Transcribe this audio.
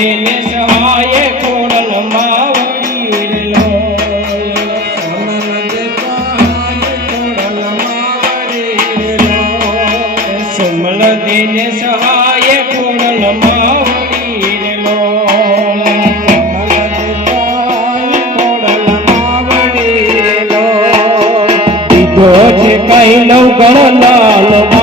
તેને સહાય ખોડલ માવડી સુમલ તેને સહાય ખોડલ માવડી દીધો છે કઈ નવ ગણલાલ